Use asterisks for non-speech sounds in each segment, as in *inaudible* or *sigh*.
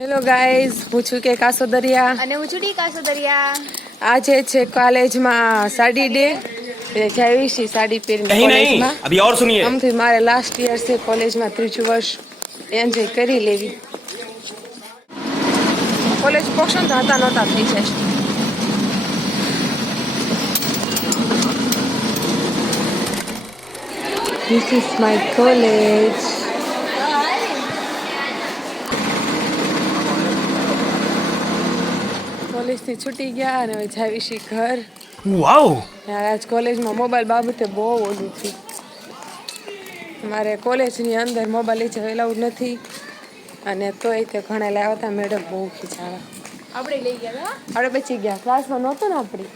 Hello guys હું છું કે કાસો દરિયા. અને હું છું ડી કાસો દરિયા. આજે છે કોલેજમાં સાડી ડે. એ જાવી છે સાડી પહેરીને આમથી મારે લાસ્ટ યર છે કોલેજમાં ત્રીજું વર્ષ. એન્જોય કરી લેવી. કોલેજ પોક્ષણ તો હતા નહોતા થઈ જાય. This is my college. કોલેજથી છૂટી ગયા અને હવે જાવી છી ઘર. વાવ! યાર આજ કોલેજમાં મોબાઈલ બાબતે બહુ ઓલું થયું મારે કોલેજની અંદર મોબાઈલ લઈ જવા એલાઉડ નથી. અને તોય તે ઘણા લાવ્યા હતા મેડમ બહુ ખીચાવા આપણે લઈ ગયા આપણે બચી ગયા. ક્લાસમાં નહોતો ને આપણી?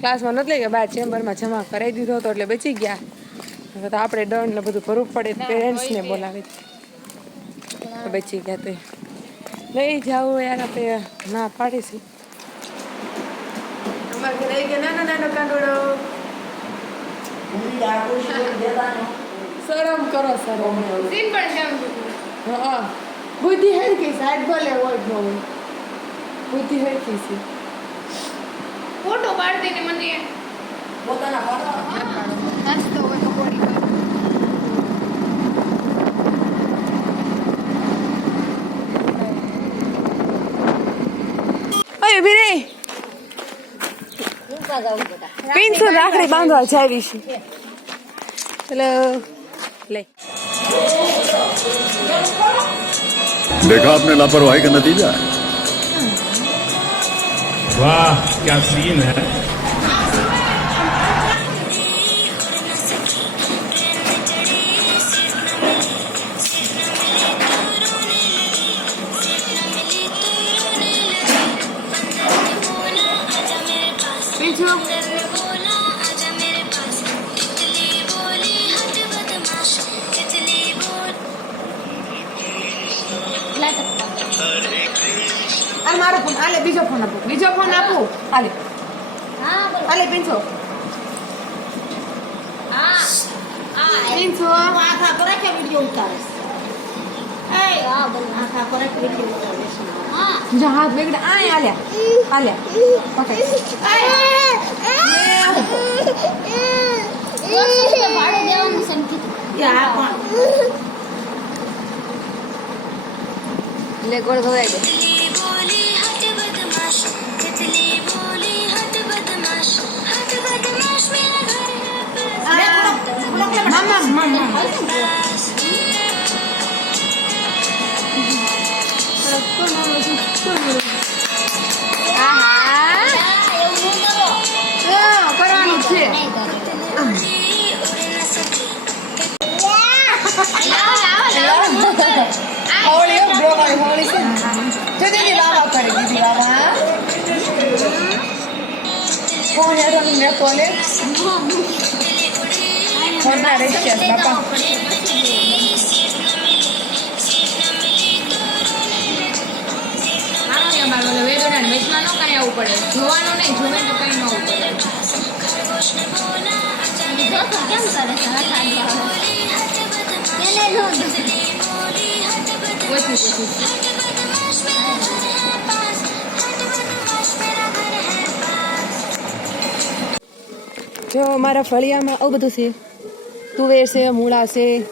ક્લાસમાં નથી લઈ ગયા? બાર ચેમ્બરમાં જમા કરાવી દીધો હતો એટલે બચી ગયા. હવે તો આપણે દંડ ને બધું ભરવું પડે પેરેન્ટ્સને બોલાવી. બચી ગયા તો લઈ જાવું યાર આપણે. ના પાડીશું અમારે લઈ ગયા નાનો નાનો કાંડોળો શરમ કરો શરમ. પણ કેમ હા બુદ્ધિ હરકી સાઈડ ભલે હોય હોય. બુદ્ધિ હરકી છે. ફોટો પાડી દે ને મને. નાસ્તો હોય તો બોડી અય ઊભી રે પિન્સુ રાખડી બાંધવા જાવી છે ચલો લે देखा आपने लापरवाही का नतीजा है वाह क्या सीन है મારો ફોન આલે બીજો ફોન આપો. બીજો ફોન આપો. આલે. આલે પીંછો. પિન્સુ આખા કરે કે વીડિયો ઉતારે એ. આ બોલ. આખા કરે કે વીડિયો ઉતારે છે હા. જો હાથ બેગડે. આય આલ્યા આલ્યા પકડ લે ગોળ ભરાઈ દે. કોણ હે રંગ મે કોલે કોણ ના રેસ્ટ બાપા ને મેચમાં નો આવવું પડે જોવાનું નહીં કઈ ન આવવું કેમ કરે છે નો જો મારા ફળિયામાં આવું બધું છે. તુવેર છે, મૂળા છે,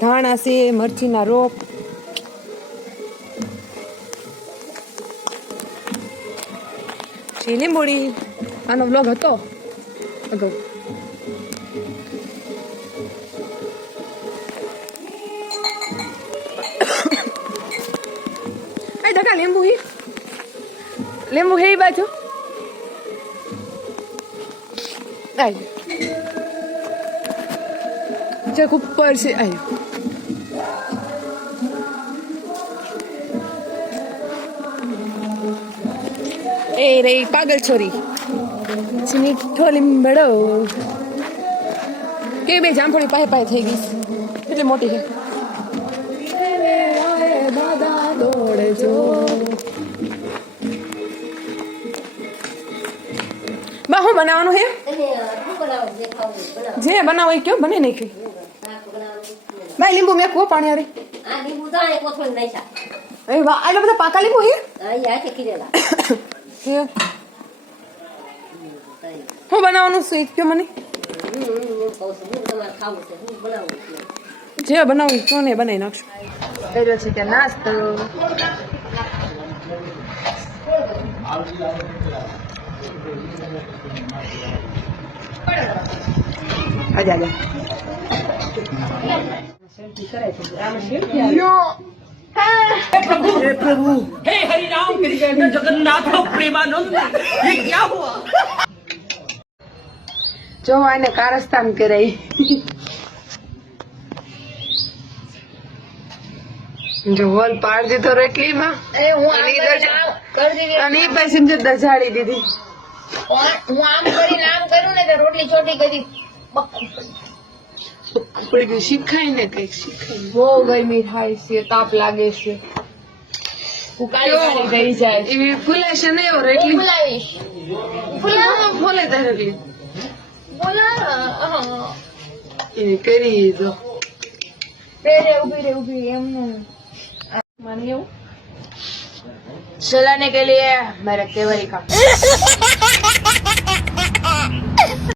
ધાણા છે, મરચીના રોપ. છે લીંબોડી આનો બ્લોગ હતો. અગાઉ. *coughs* ધકા લીંબુ હી. લીંબુ હે બાજુ? આઈ ચક ઉપર છે, આઈ એ રે પાગલ છોરી. મીઠો લીંબડો. કે બે જામફળી પાસે પાસે થઈ ગઈ એટલે મોટી છે. દાદા દોડજો બા બનાવવાનું હે? શું બનાવો દેખાવું બનાવો. જે બનાવો એ કયો બને નહીં ભાઈ લીંબુ મેકવો પાણી અરે એ વાહ આટલા બધા પાકા લીંબુ હે? *coughs* હે બનાવવાનું શું કયો મને? છે બનાવું છું. જે બનાવું તો ને બનાવી નાખશું? કર્યો છે કે નાસ્તો? આજા આજા हे हरिराम कृष्ण जगन्नाथ प्रेमानंद ये क्या हुआ જો આને કારસ્તાન કરાઈ જો હોલ પાડ દીધો રેટલીમાં અને ઈ દજા- અને ઈ પેસેન્જર દજાડી દીધી હું આમ કરીને આમ કરું ને તો રોટલી ચોટી કરી પડી. ગયું શીખાય ને કંઈક શીખાય બહુ ગરમી થાય છે તાપ લાગે છે. હું કાળી કાળી થઈ જાય. એવી ફૂલે ને એવો રેટલી? બોલાવીશ ફૂલામાં ફૂલે તારે રેટલી. બોલા એ કરી દો રે ઊભી રે ઊભી એમનું. માની એવું चलाने के लिए मेरे केवरी का